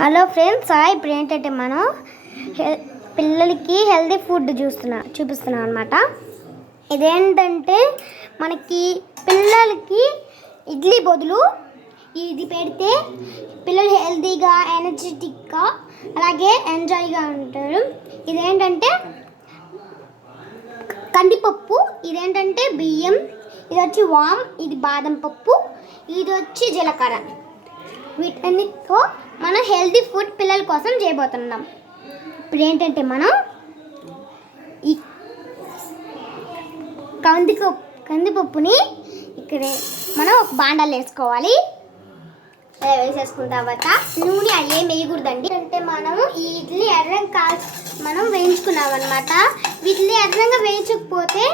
Hello friends, ఇప్పుడు ఏంటంటే మనం పిల్లలకి హెల్తీ ఫుడ్ చూపిస్తున్నాం అనమాట. ఇదేంటంటే మనకి పిల్లలకి ఇడ్లీ బదులు ఇది పెడితే పిల్లలు హెల్తీగా, ఎనర్జెటిక్గా, అలాగే ఎంజాయ్గా ఉంటారు. ఇదేంటంటే కందిపప్పు, ఇదేంటంటే బియ్యం, ఇది వచ్చి వామ్, ఇది బాదం పప్పు, ఇది వచ్చి జీలకర్ర. వీటన్నిటితో మనం హెల్తీ ఫుడ్ పిల్లల కోసం చేయబోతున్నాం. ఇప్పుడు ఏంటంటే మనం ఈ కందిపప్పుని ఇక్కడ మనం ఒక బాండాలు వేసుకోవాలి. వేసేసుకున్న తర్వాత నూనె ఏం వేయకూడదండి. అంటే మనం ఈ ఇడ్లీ ఎర్రంగా మనం వేయించుకున్నాం అనమాట. వీటిని ఎర్రంగా వేయించకపోతే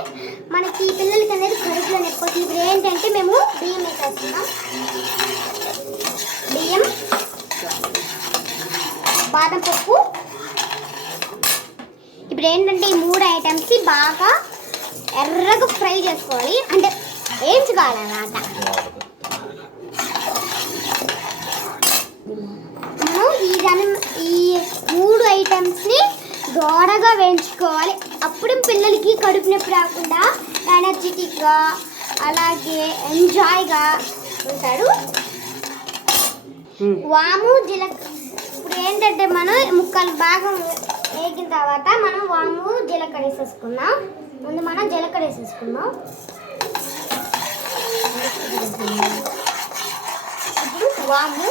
మనకి పిల్లలకి అనేది కడుపులో నొప్పి. ఇప్పుడు ఏంటంటే మేము బియ్యం వేసేస్తున్నాం. బియ్యం, బాదం పప్పు. ఇప్పుడు ఏంటంటే ఈ 3 ఐటమ్స్ బాగా ఎర్రగా ఫ్రై చేసుకోవాలి, అంటే వేయించుకోవాలన్నమాట. మనం ఈ 3 ఐటమ్స్ని దోరగా వేయించుకోవాలి. అప్పుడు పిల్లలకి కడుపు నొప్పి రాకుండా ఎనర్జెటిక్గా, అలాగే ఎంజాయ్గా ఉంటారు. వాము, జీలకర్ర. ఇప్పుడు ఏంటంటే మనం ముక్కలు బాగా వేగిన తర్వాత మనం వాము, జీలకర్ర వేసేసుకున్నాం. ముందు మనం జీలకర్ర వేసేసుకున్నాం. ఇప్పుడు వాము,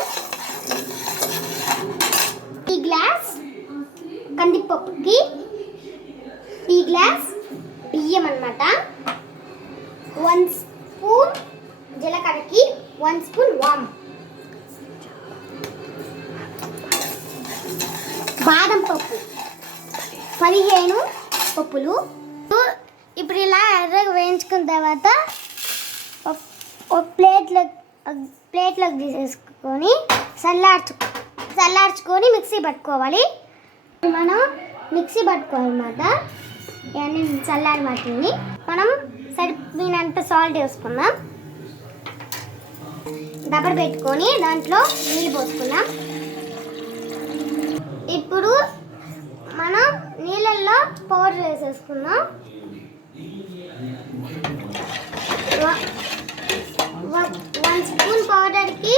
టీ గ్లాస్ కందిపప్పుకి, టీ గ్లాస్ బియ్యం అన్నమాట. 1 స్పూన్ జీలకర్రకి 1 స్పూన్ వాము, బాదం పప్పు 15 పప్పులు. ఇప్పుడు ఇలా ఎర్రగా వేయించుకున్న తర్వాత ఒక ప్లేట్లోకి తీసేసుకొని చల్లార్చుకొని మిక్సీ పట్టుకోవాలి. మనం మిక్సీ పట్టుకోవాలన్నమాట. ఇవన్నీ చల్లారి వాటిని మనం సరిపోయినంత సాల్ట్ వేసుకుందాం. దబ్బర పెట్టుకొని దాంట్లో నీళ్ళు పోసుకుందాం. ఇప్పుడు మనం నీళ్ళల్లో పౌడర్ వేసేసుకుందాం. 1 స్పూన్ పౌడర్కి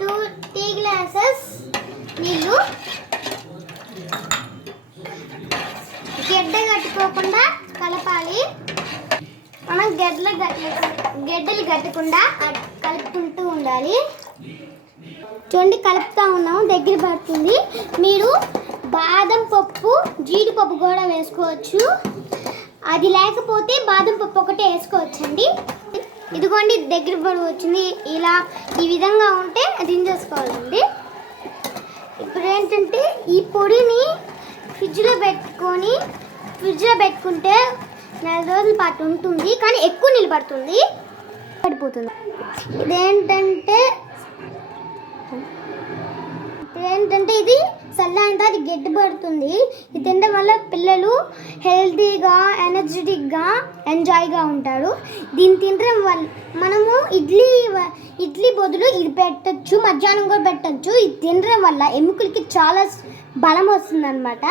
2 టీ గ్లాసెస్ నీళ్ళు. గడ్డ కట్టుకోకుండా కలపాలి. మనం గడ్డలు కట్టకుండా కలుపుకుంటూ ఉండాలి. చూడండి, కలుపుతూ ఉన్నాము, దగ్గర పడుతుంది. మీరు బాదం పప్పు, జీడిపప్పు కూడా వేసుకోవచ్చు. అది లేకపోతే బాదం పప్పు ఒకటే వేసుకోవచ్చండి. ఇదిగోండి, దగ్గర పడి వచ్చింది. ఇలా ఈ విధంగా ఉంటే దించేసుకోవాలండి. ఇప్పుడు ఏంటంటే ఈ పొడిని ఫ్రిడ్జ్లో పెట్టుకుంటే 4 రోజుల పాటు ఉంటుంది, కానీ ఎక్కువ నిలబడుతుంది, పడిపోతుంది. ఇదేంటంటే ఇది చల్లారిన అది గడ్డి పడుతుంది. ఇది తినడం వల్ల పిల్లలు హెల్తీగా, ఎనర్జెటిక్గా, ఎంజాయ్గా ఉంటారు. దీన్ని తినడం వల్ల మనము ఇడ్లీ బదులు ఇది పెట్టచ్చు, మధ్యాహ్నం కూడా పెట్టచ్చు. ఇది తినడం వల్ల ఎముకలకి చాలా బలం వస్తుంది అన్నమాట.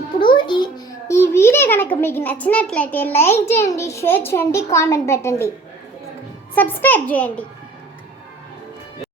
ఇప్పుడు ఈ వీడియో కనుక మీకు నచ్చినట్లయితే లైక్ చేయండి, షేర్ చేయండి, కామెంట్ పెట్టండి, సబ్స్క్రైబ్ చేయండి.